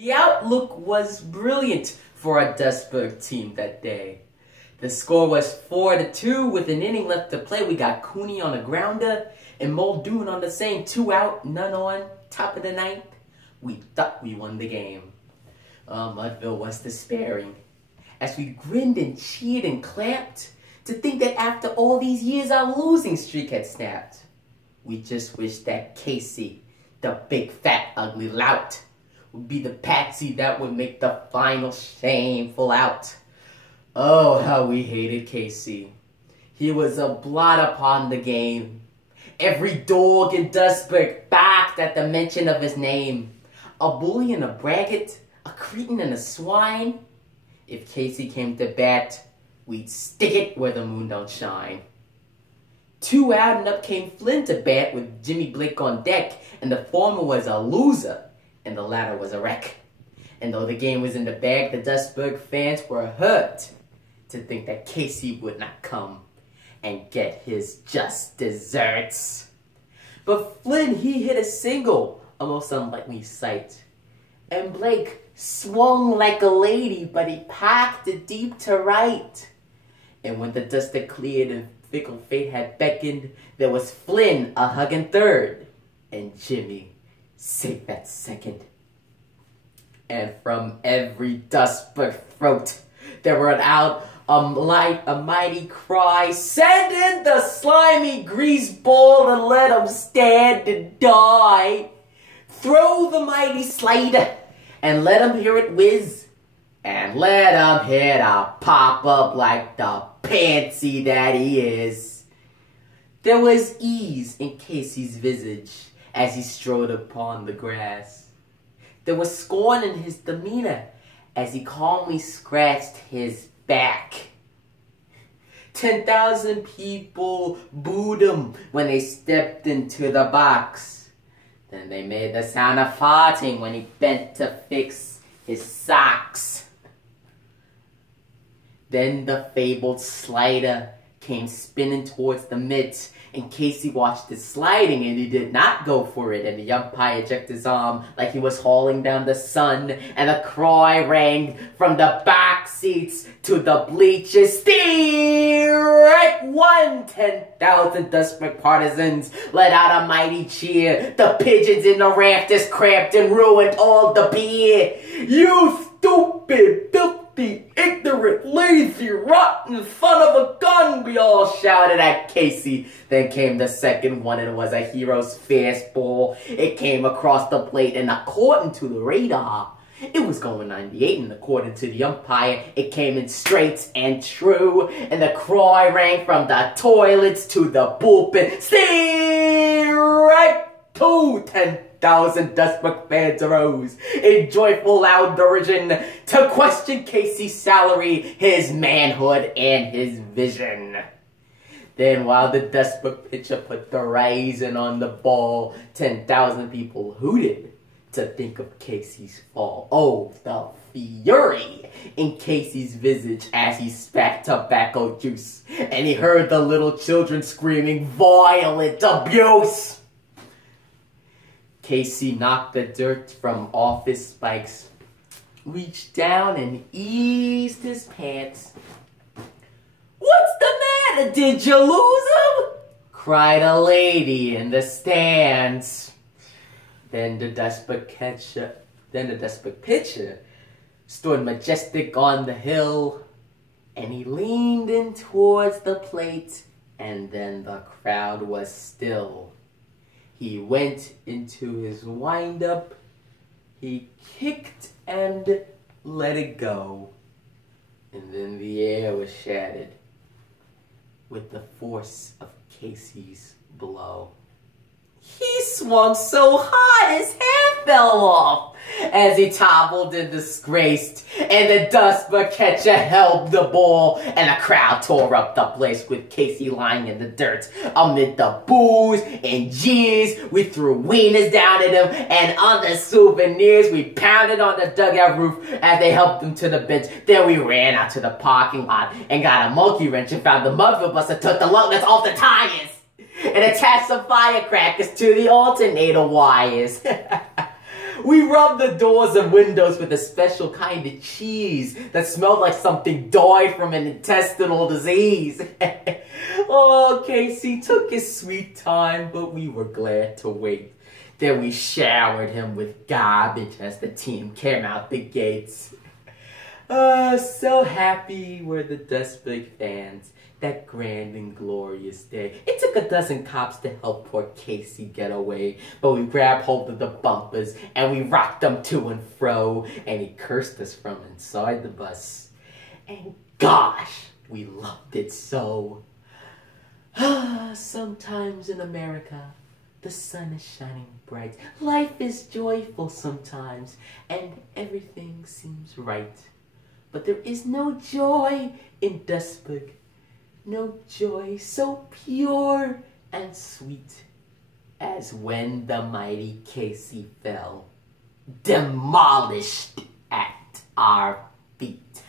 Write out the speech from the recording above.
The outlook was brilliant for our Duisburg team that day. The score was 4-2 with an inning left to play. We got Cooney on a grounder and Muldoon on the same 2 out, none on, top of the ninth. We thought we won the game. Mudville was despairing as we grinned and cheered and clapped to think that after all these years our losing streak had snapped. We just wished that Casey, the big fat ugly lout, would be the patsy that would make the final shameful out. Oh, how we hated Casey. He was a blot upon the game. Every dog in Duisburg barked at the mention of his name. A bully and a braggart, a cretin and a swine. If Casey came to bat, we'd stick it where the moon don't shine. 2 out and up came Flynn to bat with Jimmy Blake on deck, and the former was a loser, and the latter was a wreck. And though the game was in the bag, the Duisburg fans were hurt to think that Casey would not come and get his just desserts. But Flynn, he hit a single, a most unlikely sight. And Blake swung like a lady, but he parked it deep to right. And when the dust had cleared and fickle fate had beckoned, there was Flynn a hugging third, and Jimmy safe at second. And from every Duisburg throat there went out a mighty cry, "Send in the slimy grease ball and let him stand and die. Throw the mighty slider and let him hear it whiz, and let him hit a pop-up like the pansy that he is." There was ease in Casey's visage as he strode upon the grass. There was scorn in his demeanor as he calmly scratched his back. 10,000 people booed him when they stepped into the box. Then they made the sound of farting when he bent to fix his socks. Then the fabled slider came spinning towards the mitt, and Casey watched it sliding, and he did not go for it, and the umpire jerked his arm like he was hauling down the sun, and a cry rang from the box seats to the bleachers. Strike one! 10,000 Duisburg partisans let out a mighty cheer. The pigeons in the rafters cramped and ruined all the beer. "You stupid, filthy, ignorant, lazy, rotten son of a gun!" we all shouted at Casey. Then came the second one, and it was a hero's fastball. It came across the plate, and according to the radar, it was going 98, and according to the umpire, it came in straight and true. And the cry rang from the toilets to the bullpen. Strike two! 10,000 Duisburg fans arose in joyful loud derision to question Casey's salary, his manhood, and his vision. Then while the Duisburg pitcher put the raisin on the ball, 10,000 people hooted to think of Casey's fall. Oh, the fury in Casey's visage as he spat tobacco juice, and he heard the little children screaming violent abuse. Casey knocked the dirt from off his spikes, reached down and eased his pants. "What's the matter? Did you lose him?" cried a lady in the stands. Then the Duisburg pitcher stood majestic on the hill, and he leaned in towards the plate, and then the crowd was still. He went into his windup, he kicked and let it go, and then the air was shattered with the force of Casey's blow. He swung so hard his hair fell off as he toppled and disgraced, and the Duisburg catcher held the ball, and the crowd tore up the place with Casey lying in the dirt. Amid the boos and jeers, we threw wieners down at him, and other souvenirs we pounded on the dugout roof as they helped him to the bench. Then we ran out to the parking lot and got a monkey wrench and found the Mudville bus that took the lug nuts off the tires and attached some firecrackers to the alternator wires. We rubbed the doors and windows with a special kind of cheese that smelled like something died from an intestinal disease. Oh, Casey took his sweet time, but we were glad to wait. Then we showered him with garbage as the team came out the gates. So happy were the Dustburg fans that grand and glorious day. It took a dozen cops to help poor Casey get away, but we grabbed hold of the bumpers and we rocked them to and fro, and he cursed us from inside the bus. And gosh, we loved it so. Sometimes in America, the sun is shining bright. Life is joyful sometimes, and everything seems right. But there is no joy in Dustburg. No joy so pure and sweet as when the mighty Casey fell, demolished at our feet.